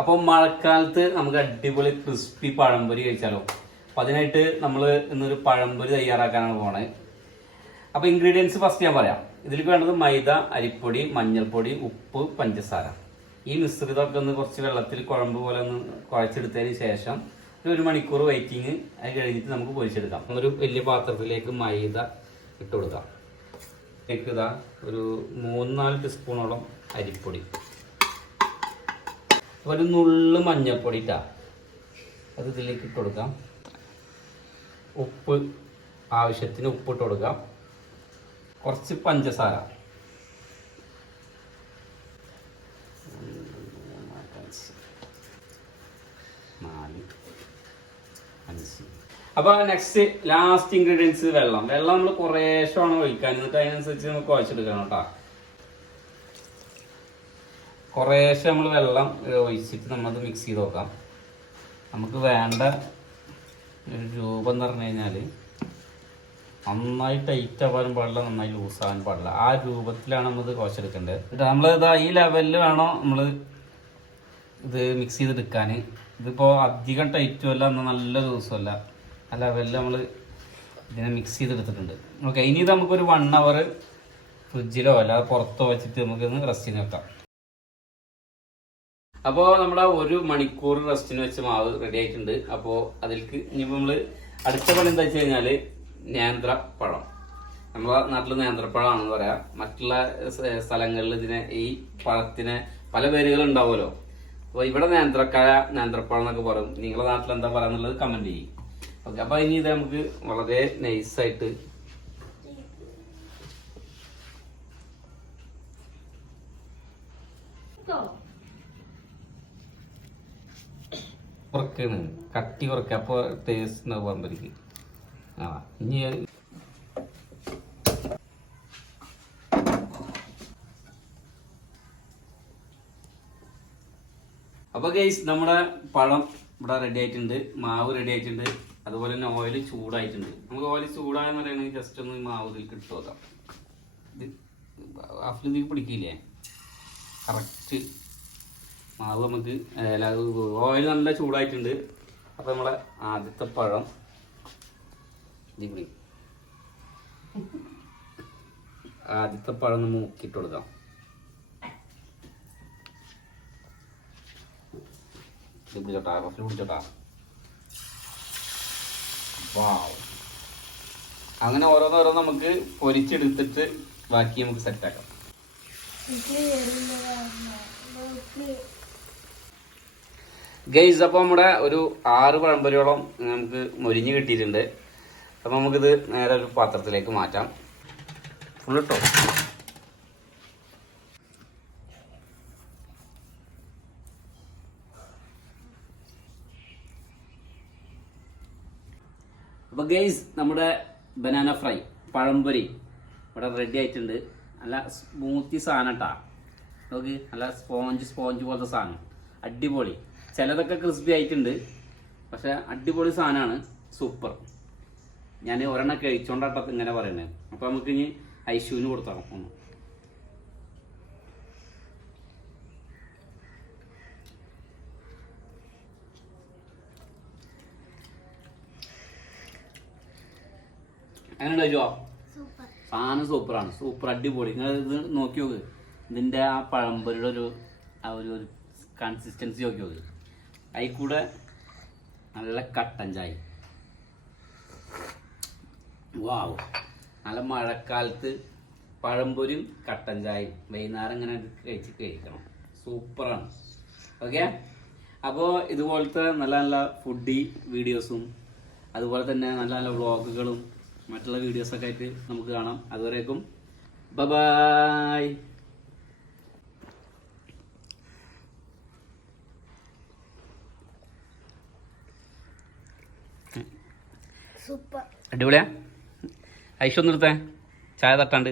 അപ്പോൾ മഴക്കാലത്ത് നമുക്ക് അടിപൊളി ക്രിസ്പി പഴംപൊരി കഴിച്ചാലോ. അപ്പം അതിനായിട്ട് നമ്മൾ ഇന്നൊരു പഴംപൊരി തയ്യാറാക്കാനാണ് പോണത്. അപ്പോൾ ഇൻഗ്രീഡിയൻസ് ഫസ്റ്റ് ഞാൻ പറയാം. ഇതിലേക്ക് വേണ്ടത് മൈദ, അരിപ്പൊടി, മഞ്ഞൾപ്പൊടി, ഉപ്പ്, പഞ്ചസാര. ഈ മിശ്രിതമൊക്കെ ഒന്ന് കുറച്ച് വെള്ളത്തിൽ കുഴമ്പ് പോലെ ഒന്ന് കുഴച്ചെടുത്തതിന് ശേഷം ഒരു മണിക്കൂർ വെയിറ്റിങ്. അത് കഴിഞ്ഞിട്ട് നമുക്ക് പൊരിച്ചെടുക്കാം. ഒരു വലിയ പാത്രത്തിലേക്ക് മൈദ ഇട്ട് കൊടുക്കാം. ഇതാ ഒരു 3-4 ടീസ്പൂണോളം അരിപ്പൊടി, ഒരു നുള്ളു മഞ്ഞൾപ്പൊടി ഇട്ടാ അത് ഇതിലേക്ക് ഇട്ട് കൊടുക്കാം. ഉപ്പ് ആവശ്യത്തിന് ഉപ്പിട്ട് കൊടുക്കാം. കുറച്ച് പഞ്ചസാര, അപ്പോൾ നെക്സ്റ്റ് ലാസ്റ്റ് ഇൻഗ്രീഡിയൻസ് വെള്ളം. നമ്മൾ കുറേശ്ശമാണ് ഒഴിക്കാൻ, എന്നിട്ട് അതിനനുസരിച്ച് നമുക്ക് കുഴച്ചെടുക്കണം കേട്ടോ. കുറേശ്ശെ നമ്മൾ വെള്ളം ഒഴിച്ചിട്ട് നമ്മളത് മിക്സ് ചെയ്ത് നോക്കാം. നമുക്ക് വേണ്ട ഒരു രൂപം എന്ന് പറഞ്ഞു കഴിഞ്ഞാൽ നന്നായി ടൈറ്റ് ആവാനും പാടില്ല, നന്നായി ലൂസാവാനും പാടില്ല. ആ രൂപത്തിലാണ് നമ്മളിത് കുഴച്ചെടുക്കേണ്ടത്. എന്നിട്ട് നമ്മളിത് ഈ ലെവലിൽ വേണം നമ്മൾ ഇത് മിക്സ് ചെയ്തെടുക്കാൻ. ഇതിപ്പോൾ അധികം ടൈറ്റും അല്ല, എന്നാൽ നല്ല ലൂസും അല്ല. ആ ലെവലിൽ നമ്മൾ ഇതിനെ മിക്സ് ചെയ്തെടുത്തിട്ടുണ്ട്. ഓക്കെ, ഇനി ഇത് നമുക്കൊരു 1 hour ഫ്രിഡ്ജിലോ അല്ലാതെ പുറത്തോ വെച്ചിട്ട് നമുക്കൊന്ന് റെസ്റ്റിന് വെക്കാം. അപ്പോൾ നമ്മുടെ 1 മണിക്കൂർ റെസ്റ്റിന് വെച്ച് മാവ് റെഡി ആയിട്ടുണ്ട്. അപ്പോൾ അതിലേക്ക് ഇനിയിപ്പോൾ നമ്മൾ അടുത്ത പണി എന്താ വെച്ച് കഴിഞ്ഞാൽ നേന്ത്രപ്പഴം. നമ്മളെ നാട്ടിൽ നേന്ത്രപ്പഴമാണെന്ന് പറയാം. മറ്റുള്ള സ്ഥലങ്ങളിൽ ഇതിനെ ഈ പഴത്തിന് പല പേരുകൾ ഉണ്ടാവുമല്ലോ. അപ്പോൾ ഇവിടെ നേന്ത്രക്കായ, നേന്ത്രപ്പഴം എന്നൊക്കെ പറയും. നിങ്ങളുടെ നാട്ടിൽ എന്താ പറയാന്നുള്ളത് കമന്റ് ചെയ്യും. ഓക്കെ, അപ്പോൾ ഇനി ഇത് നമുക്ക് വളരെ നൈസായിട്ട് കുറക്കാണ്, കട്ടി കുറക്കുക. അപ്പോൾ ടേസ്റ്റ് ഉണ്ടാവും പമ്പരിക്ക്. ഇനി അപ്പോൾ ഗൈസ് നമ്മുടെ പഴം ഇവിടെ റെഡി ആയിട്ടുണ്ട്, മാവ് റെഡി ആയിട്ടുണ്ട്, അതുപോലെ തന്നെ ഓയിൽ ചൂടായിട്ടുണ്ട്. നമുക്ക് ഓയിൽ ചൂടായെന്ന് പറയുകയാണെങ്കിൽ ജസ്റ്റ് ഒന്ന് മാവ് ഇതിലേക്ക് ഇട്ട് നോക്കാം. ഇത് അഫ്ലിലേക്ക് പിടിക്കില്ലേ, കറക്റ്റ് മാവ് നമുക്ക് ഓയിൽ നല്ല ചൂടായിട്ടുണ്ട്. അപ്പോൾ നമ്മളെ ആദ്യത്തെ പഴം ഇതിൽ ഒന്ന് മുക്കിയിട്ട് കൊടുക്കാം. പിടിച്ചോട്ടാ. അങ്ങനെ ഓരോന്നോരോന്ന് നമുക്ക് പൊരിച്ചെടുത്തിട്ട് ബാക്കി നമുക്ക് സെറ്റാക്കാം. ഗൈസ്, അപ്പോൾ നമ്മുടെ ഒരു 6 പഴംപൊരിയോളം നമുക്ക് മൊരിഞ്ഞ് കിട്ടിയിട്ടുണ്ട്. അപ്പോൾ നമുക്കിത് നേരെ ഒരു പാത്രത്തിലേക്ക് മാറ്റാം. ഫുള്ളിട്ടോ. അപ്പോൾ ഗൈസ്, നമ്മുടെ ബനാന ഫ്രൈ പഴംപൊരി ഇവിടെ റെഡി ആയിട്ടുണ്ട്. നല്ല സ്മൂത്തി സാധനം കേട്ടാ. നോക്ക്, നല്ല സ്പോഞ്ച് പോലത്തെ സാധനം, അടിപൊളി. ചിലതൊക്കെ ക്രിസ്പി ആയിട്ടുണ്ട്, പക്ഷെ അടിപൊളി സാധനമാണ്, സൂപ്പർ. ഞാൻ ഒരെണ്ണം കഴിച്ചോണ്ടാട്ടത്ത് ഇങ്ങനെ പറയുന്നത്. അപ്പോൾ നമുക്ക് ഇനി ഐശുവിന് കൊടുത്താൽ ഒന്ന്. അങ്ങനെ കഴിച്ചോ? സാധനം സൂപ്പറാണ്, സൂപ്പർ, അടിപൊളി. നിങ്ങൾ ഇത് നോക്കി നോക്ക്, ഇതിൻ്റെ ആ പഴംപൊരിയുടെ ഒരു കൺസിസ്റ്റൻസി നോക്കി നോക്ക്. അതിൽ കൂടെ നല്ല കട്ടൻ ചായ. വാവ്, നല്ല മഴക്കാലത്ത് പഴംപൊരിയും കട്ടൻ ചായയും വൈകുന്നേരം ഇങ്ങനെ കഴിക്കണം, സൂപ്പറാണ്. ഓക്കെ, അപ്പോൾ ഇതുപോലത്തെ നല്ല നല്ല ഫുഡി വീഡിയോസും അതുപോലെ തന്നെ നല്ല നല്ല വ്ളോഗുകളും മറ്റുള്ള വീഡിയോസൊക്കെ ആയിട്ട് നമുക്ക് കാണാം. അതുവരേക്കും ബൈ. അടിപൊളിയാ. ഐശോ നിർത്തേ, ചായ തട്ടാണ്ട്.